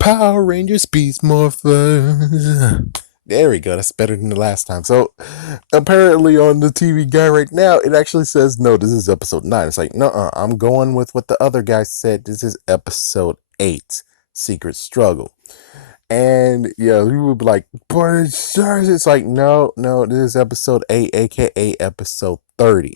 Power Rangers Beast Morphers. There we go. That's better than the last time. So apparently on the TV guide right now, it actually says no. This is episode 9. It's like no. I'm going with what the other guy said. This is episode 8, Secret Struggle. And yeah, we would be like, but it's like no. This is episode 8, aka episode 30.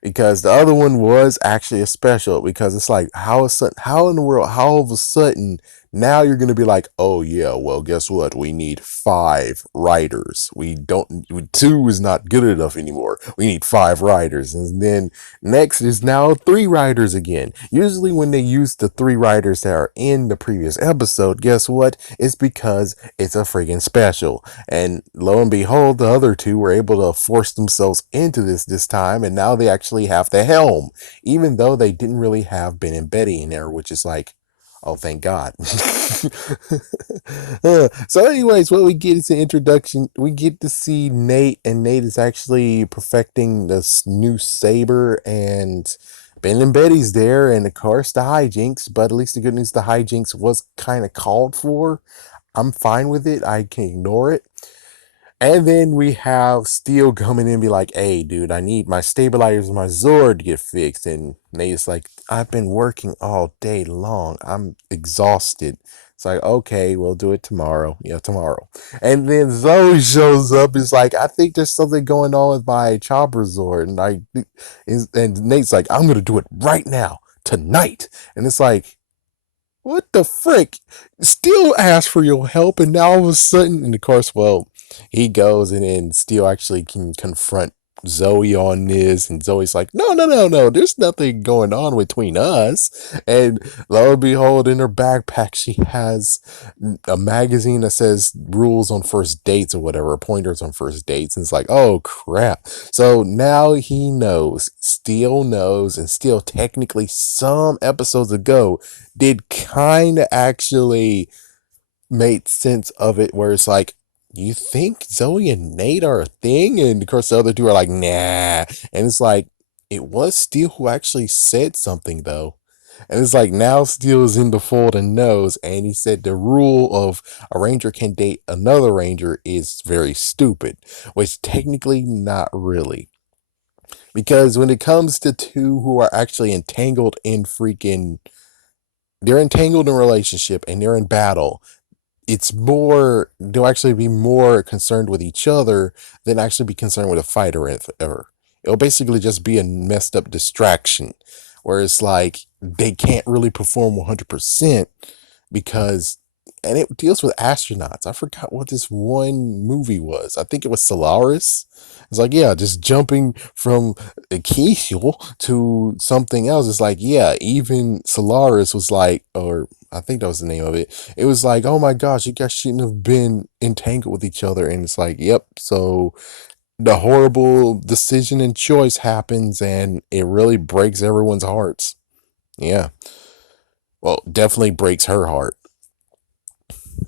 Because the other one was actually a special, because it's like how in the world, how all of a sudden now you're going to be like, oh yeah, well guess what, we need 5 writers, we don't, 2 is not good enough anymore, we need 5 writers. And then next is now 3 writers again. Usually when they use the 3 writers that are in the previous episode, guess what, it's because it's a freaking special. And lo and behold, the other 2 were able to force themselves into this time, and now they actually have the helm, even though they didn't really have Ben and Betty in there, which is like, oh, thank God. So, anyways, what we get is an introduction. We get to see Nate, and Nate is actually perfecting this new saber, and Ben and Betty's there, and of course the hijinks. But at least the good news, the hijinks was kind of called for. I'm fine with it. I can ignore it. And then we have Steel coming in and be like, hey, dude, I need my stabilizers and my Zord to get fixed. And Nate's like, I've been working all day long. I'm exhausted. It's like, okay, we'll do it tomorrow. Yeah, tomorrow. And then Zoe shows up. Is like, I think there's something going on with my chopper Zord. And Nate's like, I'm going to do it right now, tonight. And it's like, what the frick? Steel asked for your help, and now all of a sudden, and of course, well, he goes, and then Steel actually can confront Zoe on this, and Zoe's like, no, there's nothing going on between us. And lo and behold, in her backpack, she has a magazine that says rules on first dates or whatever, pointers on first dates. And it's like, oh crap. So now he knows, Steel knows, and Steel technically some episodes ago did kind of actually made sense of it, where it's like, you think Zoe and Nate are a thing? And of course the other 2 are like, nah. And it's like, it was Steel who actually said something though. And it's like, now Steel is in the fold and knows, and he said the rule of a ranger can date another ranger is very stupid, which technically not really. Because when it comes to 2 who are actually entangled in freaking, they're entangled in a relationship and they're in battle, it's more, they'll actually be more concerned with each other than actually be concerned with a fight or ever. It'll basically just be a messed up distraction, where it's like they can't really perform 100% because, and it deals with astronauts. I forgot what this one movie was. I think it was Solaris. It's like, yeah, just jumping from a Kiiiinda to something else. It's like, yeah, even Solaris was like, or I think that was the name of it. It was like, oh my gosh, you guys shouldn't have been entangled with each other. And it's like, yep. So the horrible decision and choice happens, and it really breaks everyone's hearts. Yeah. Well, definitely breaks her heart.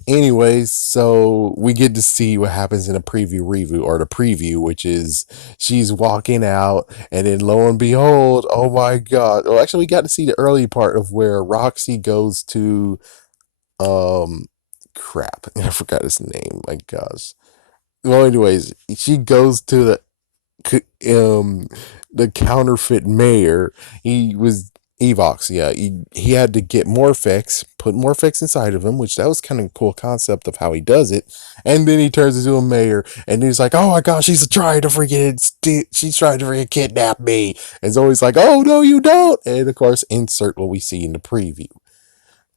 Anyways, so we get to see what happens in a preview review, or the preview, which is she's walking out, and then lo and behold, oh my god. Well, actually, we got to see the early part of where Roxy goes to, um, crap, I forgot his name. My gosh. Well, anyways, she goes to um the counterfeit mayor. He was Evox, yeah. He had to get Morphex, put Morphex inside of him, which that was kind of a cool concept of how he does it. And then he turns into a mayor, and he's like, "Oh my gosh, she's trying to freaking she's trying to freaking kidnap me." And it's always like, "Oh no, you don't!" And of course, insert what we see in the preview.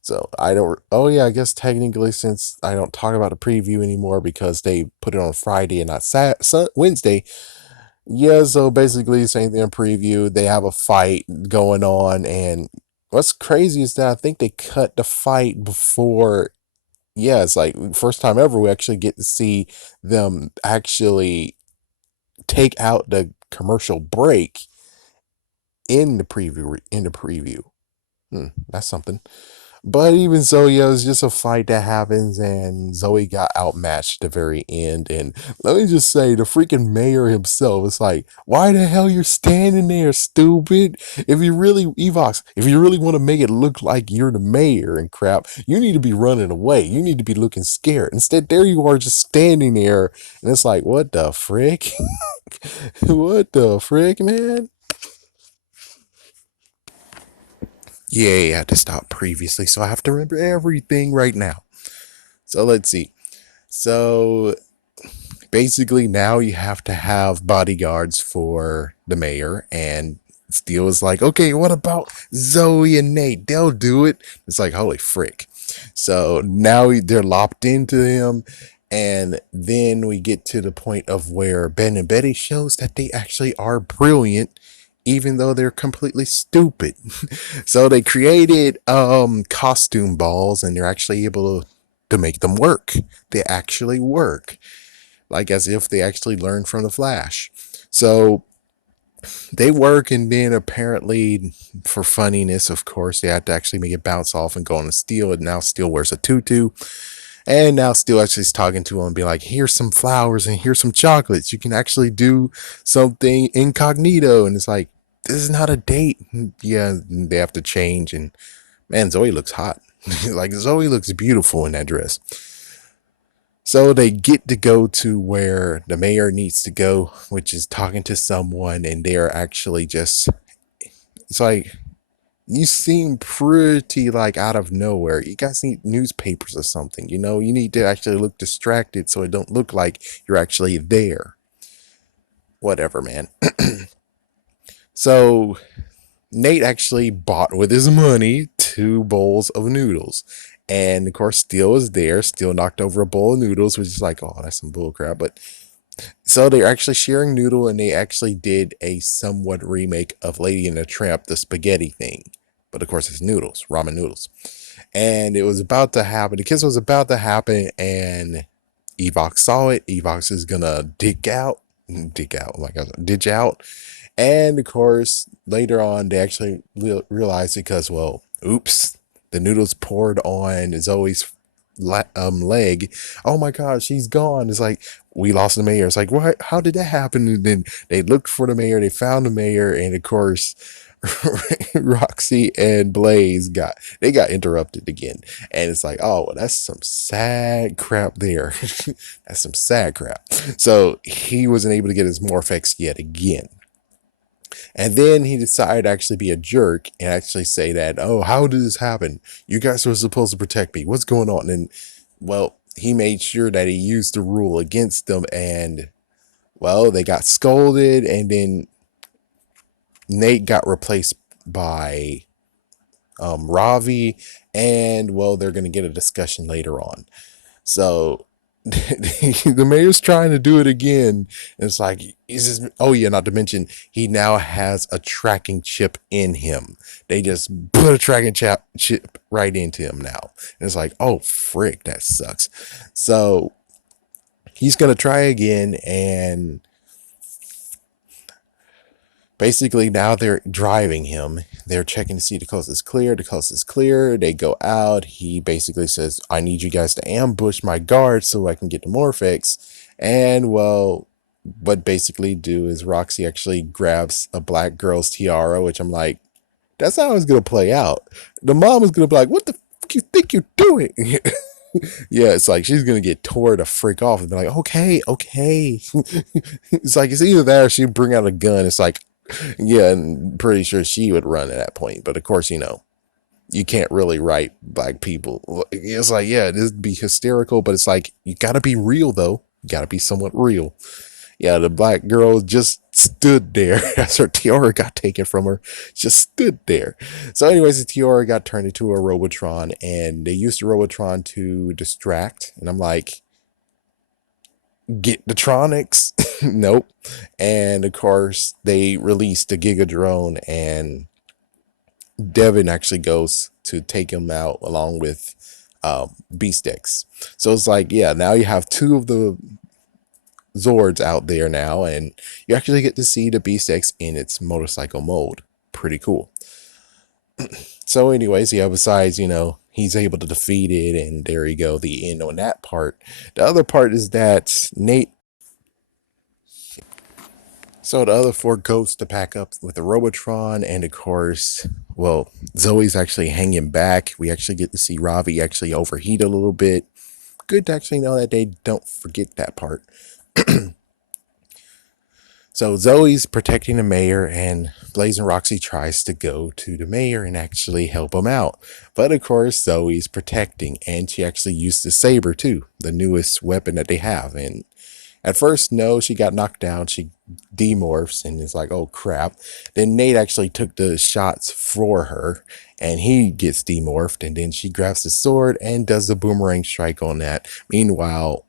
So I don't. Oh yeah, I guess technically, since I don't talk about the preview anymore because they put it on Friday and not Wednesday. Yeah, so basically, same thing in preview. They have a fight going on, and what's crazy is that I think they cut the fight before. Yeah, it's like first time ever we actually get to see them actually take out the commercial break in the preview. In the preview, that's something. But even so, yeah, it was just a fight that happens, and Zoe got outmatched at the very end. And let me just say, the freaking mayor himself is like, why the hell you're standing there, stupid? If you really, Evox, if you really want to make it look like you're the mayor and crap, you need to be running away. You need to be looking scared. Instead, there you are just standing there, and it's like, what the frick? What the frick, man? Yeah, I had to stop previously, so I have to remember everything right now. So let's see. So basically, now you have to have bodyguards for the mayor, and Steele is like, okay, what about Zoe and Nate? They'll do it. It's like, holy frick. So now they're lopped into him. And then we get to the point of where Ben and Betty shows that they actually are brilliant, even though they're completely stupid. So they created costume balls, and they're actually able to make them work. They actually work, like as if they actually learned from the Flash. So they work, and then apparently, for funniness, of course, they have to actually make it bounce off and go on a Steel. And now Steel wears a tutu, and now Steel actually is talking to him and be like, here's some flowers and here's some chocolates. You can actually do something incognito. And it's like, this is not a date. Yeah, they have to change. And man, Zoe looks hot. Like, Zoe looks beautiful in that dress. So they get to go to where the mayor needs to go, which is talking to someone, and they're actually just, it's like, you seem pretty like out of nowhere. You guys need newspapers or something, you know? You need to actually look distracted so it don't look like you're actually there. Whatever, man. So Nate actually bought with his money 2 bowls of noodles. And of course, Steel is there. Steel knocked over a bowl of noodles, which is like, oh, that's some bullcrap. But so they're actually sharing noodle, and they actually did a somewhat remake of Lady and the Tramp, the spaghetti thing. But of course, it's noodles, ramen noodles. And it was about to happen. The kiss was about to happen, and Evox saw it. Evox is gonna dig out, oh my god, ditch out. And of course, later on, they actually realized because, well, oops, the noodles poured on Zoe's leg. Oh my god, she's gone. It's like, we lost the mayor. It's like, what? How did that happen? And then they looked for the mayor. They found the mayor, and of course, Roxy and Blaze got interrupted again. And it's like, oh, well, that's some sad crap there. That's some sad crap. So he wasn't able to get his Morphex yet again. And then he decided to actually be a jerk and actually say that, oh, how did this happen? You guys were supposed to protect me. What's going on? And, well, he made sure that he used the rule against them. And, well, they got scolded. And then Nate got replaced by Ravi. And, well, they're going to get a discussion later on. So the mayor's trying to do it again. And it's like, he's just, oh yeah, not to mention, he now has a tracking chip in him. They just put a tracking chip right into him now. And it's like, oh, frick, that sucks. So he's going to try again, and basically now they're driving him. They're checking to see the coast is clear. The coast is clear. They go out. He basically says, I need you guys to ambush my guards so I can get the Morphex. And, well, what basically do is Roxy actually grabs a black girl's tiara, which I'm like, that's how it's going to play out. The mom is going to be like, what the fuck you think you're doing? Yeah, it's like she's going to get tore the freak off and be like, okay, okay. It's like, it's either that or she bring out a gun. It's like, yeah, and pretty sure she would run at that point. But of course, you can't really write black people. It's like, yeah, it'd be hysterical, but it's like, you gotta be real though. You gotta be somewhat real. Yeah, the black girl just stood there as her tiara got taken from her. Just stood there. So, anyways, the tiara got turned into a Robotron, and they used the Robotron to distract. And I'm like, get the Tronics. Nope. And of course, they released the Giga drone, and Devin actually goes to take him out along with Beast X. So it's like, yeah, now you have 2 of the Zords out there now, and you actually get to see the Beast X in its motorcycle mode. Pretty cool. So anyways, yeah, besides, he's able to defeat it, and there you go, the end on that part. The other part is that Nate, so the other four goes to pack up with the Robotron, and of course, well, Zoe's actually hanging back. We actually get to see Ravi actually overheat a little bit. Good to actually know that they don't forget that part. So Zoe's protecting the mayor, and Blazing Roxy tries to go to the mayor and actually help him out. But of course, Zoe's protecting, and she actually used the saber too, the newest weapon that they have. And at first, no, she got knocked down. She demorphs and is like, oh crap. Then Nate actually took the shots for her, and he gets demorphed. And then she grabs the sword and does the boomerang strike on that. Meanwhile,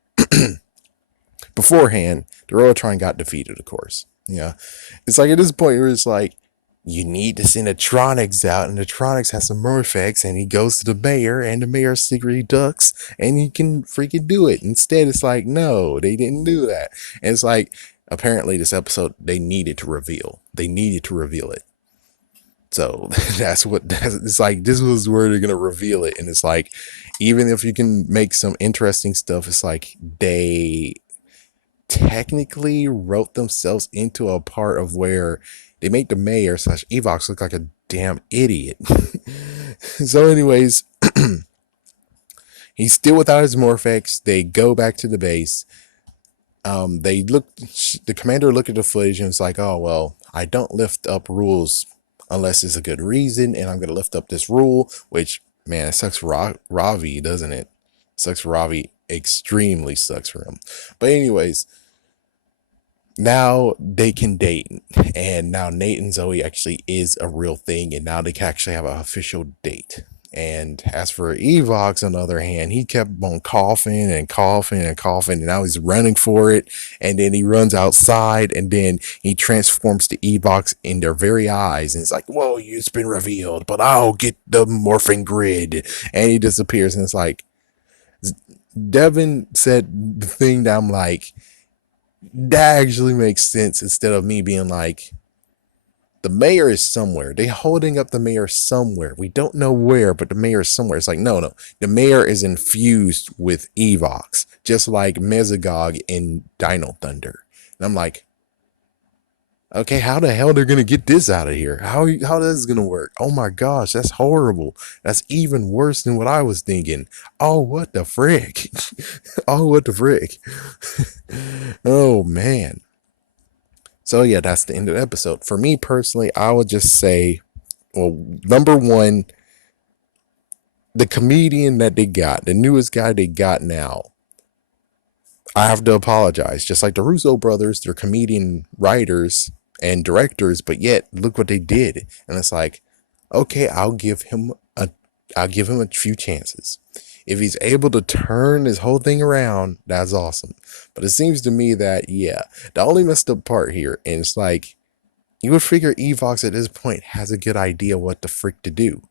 beforehand, the Robotron got defeated, of course. Yeah. It's like at this point where it's like, you need to send a Tronics out, and the Tronics has some Morphers, and he goes to the mayor, and the mayor secretly ducks, and he can freaking do it. Instead, it's like, no, they didn't do that. And it's like, apparently, this episode, they needed to reveal. They needed to reveal it. So it's like, this was where they're going to reveal it. And it's like, even if you can make some interesting stuff, it's like, they technically wrote themselves into a part of where they make the mayor slash Evox look like a damn idiot. So anyways, he's still without his Morphex. They go back to the base. The commander looked at the footage and was like, oh, well, I don't lift up rules unless it's a good reason. And I'm going to lift up this rule, which, man, it sucks for Ravi, doesn't it? Sucks for Ravi. Extremely sucks for him. But anyways, now they can date, and now Nate and Zoe actually is a real thing, and now they can actually have an official date. And as for Evox, on the other hand, he kept on coughing and coughing and coughing, and now he's running for it. And then he runs outside, and then he transforms the Evox in their very eyes, and it's like, whoa, it's been revealed, but I'll get the morphing grid. And he disappears, and it's like, Devin said the thing that I'm like, that actually makes sense, instead of me being like, the mayor is somewhere. They holding up the mayor somewhere. We don't know where, but the mayor is somewhere. It's like, no. The mayor is infused with Evox, just like Mesogog in Dino Thunder. And I'm like, okay, how the hell they're gonna get this out of here? How this gonna work? Oh my gosh, that's horrible. That's even worse than what I was thinking. Oh, what the frick? Oh, what the frick? Oh man. So yeah, that's the end of the episode. For me personally, I would just say, well, number one, the comedian that they got, the newest guy they got now, I have to apologize. Just like the Russo brothers, they're comedian writers and directors, but yet look what they did. And it's like, okay, I'll give him a few chances. If he's able to turn this whole thing around, that's awesome. But it seems to me that, yeah, the only messed up part here, and it's like, you would figure Evox at this point has a good idea what the frick to do.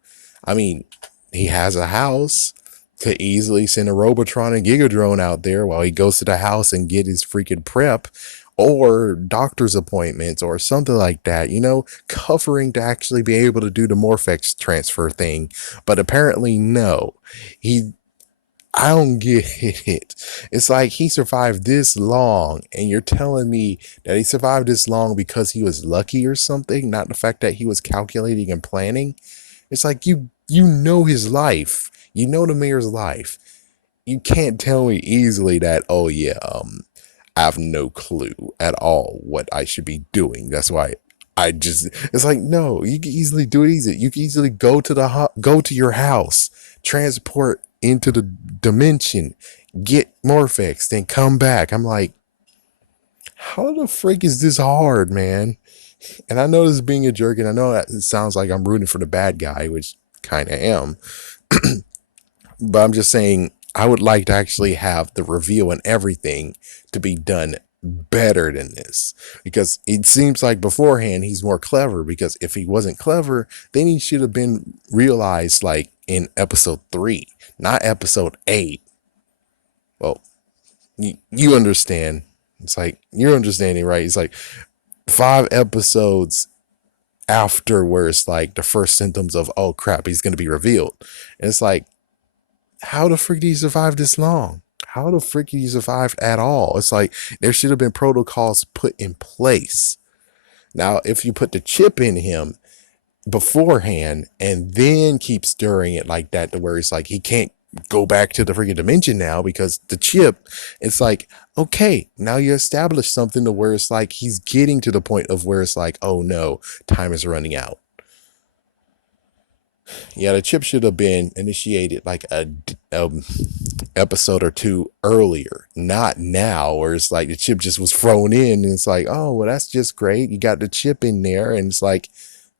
I mean, he has a house, could easily send a Robotron and Gigadrone out there while he goes to the house and get his freaking prep, or doctor's appointments or something like that, covering to actually be able to do the Morphex transfer thing. But apparently, no. I don't get it. It's like he survived this long, and you're telling me that he survived this long because he was lucky or something, not the fact that he was calculating and planning. It's like, you know his life. You know the mayor's life. You can't tell me easily that, oh yeah, I have no clue at all what I should be doing. That's why it's like, no, you can easily do it easy. You can easily go to your house, transport into the dimension, get Morphex, then come back. I'm like, how the frick is this hard, man? And I know this is being a jerk, and I know that it sounds like I'm rooting for the bad guy, which kind of am. But I'm just saying, I would like to actually have the reveal and everything to be done better than this, because it seems like beforehand he's more clever, because if he wasn't clever, then he should have been realized like in episode 3, not episode 8. Well, you understand. It's like, you're understanding, right? It's like 5 episodes after where it's like the first symptoms of, oh crap, he's going to be revealed. And it's like, How the freak did he survive this long? How the freak did he survive at all? It's like there should have been protocols put in place. Now, if you put the chip in him beforehand and then keep stirring it like that to where it's like he can't go back to the freaking dimension now because the chip, it's like, okay, now you establish something to where it's like he's getting to the point of where it's like, oh no, time is running out. Yeah, the chip should have been initiated like a episode or two earlier, not now, where it's like the chip just was thrown in and it's like, oh, well, that's just great. You got the chip in there, and it's like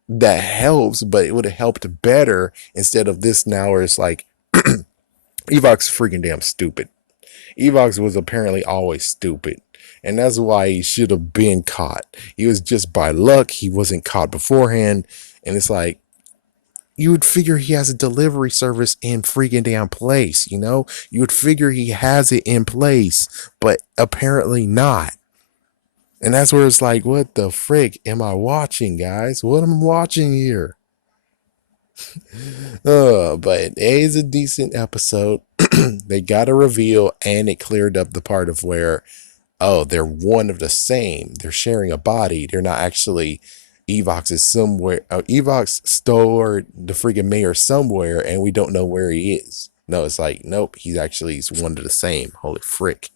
that helps, but it would have helped better instead of this now where it's like Evox freaking damn stupid. Evox was apparently always stupid. And that's why he should have been caught. He was just by luck. He wasn't caught beforehand. And it's like, you would figure he has a delivery service in freaking damn place, you know? You would figure he has it in place, but apparently not. And that's where it's like, what the frick am I watching, guys? What am I watching here? But it is a decent episode. They got a reveal, and it cleared up the part of where, oh, they're one of the same. They're sharing a body. They're not actually. Evox is somewhere. Evox stored the freaking mayor somewhere, and we don't know where he is. No, it's like, nope, he's one of the same. Holy frick.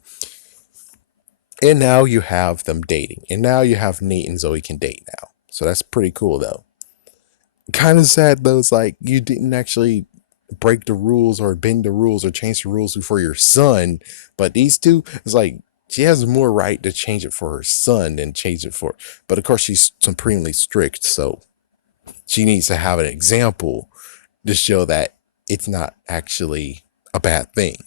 And now you have them dating. And now you have Nate and Zoe can date now. So that's pretty cool, though. Kind of sad, though. It's like you didn't actually break the rules or bend the rules or change the rules for your son. But these two, it's like she has more right to change it for her son than change it for. But of course, she's supremely strict. So she needs to have an example to show that it's not actually a bad thing.